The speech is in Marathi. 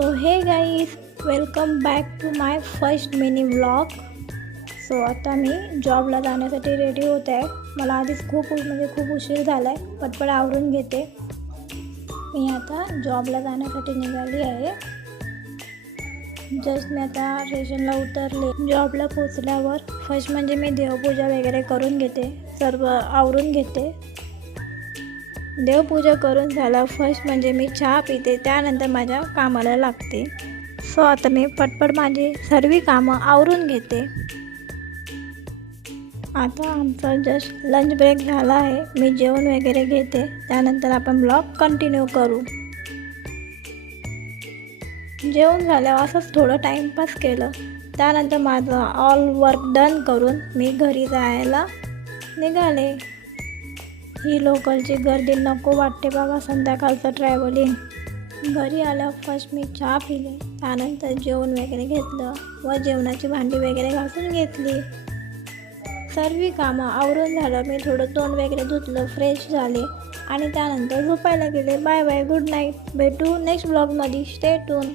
So hey guys, welcome back to my first mini vlog. So आता मी जॉबला जाण्यासाठी रेडी होत आहे. मला आधीच खूप उशीर झाला आहे. पटपट आवरून घेते. मी आता जॉबला जाण्यासाठी निघाली आहे. जस्ट मी आता स्टेशनला उतरले. जॉबला पोचल्यावर फर्स्ट म्हणजे मी देवपूजा वगैरे करून घेते, सर्व आवरून घेते. देवपूजा करून झाला फर्स्ट म्हणजे मी चहा पिते, त्यानंतर माझ्या कामाला लागते. सो आता मी पटपट माझी सर्व कामं आवरून घेते. आता आमचा जस्ट लंच ब्रेक झाला आहे. मी जेवण वगैरे घेते, त्यानंतर आपण ब्लॉग कंटिन्यू करू. जेवण झाल्यावर असंच थोडं टाईमपास केलं. त्यानंतर माझं ऑल वर्क डन करून मी घरी जायला निघाले. ही लोकलची गर्दी नको वाटते बाबा संध्याकाळचं ट्रॅव्हलिंग. घरी आल्यावर फर्स्ट मी चहा पिले, त्यानंतर जेवण वगैरे घेतलं व जेवणाची भांडी वगैरे घासून घेतली. सर्व कामं आवरून झालं. मी थोडं तोंड वगैरे धुतलं, फ्रेश झाले आणि त्यानंतर झोपायला गेले. Bye bye, good night. भेटू नेक्स्ट ब्लॉगमध्ये. Stay tune.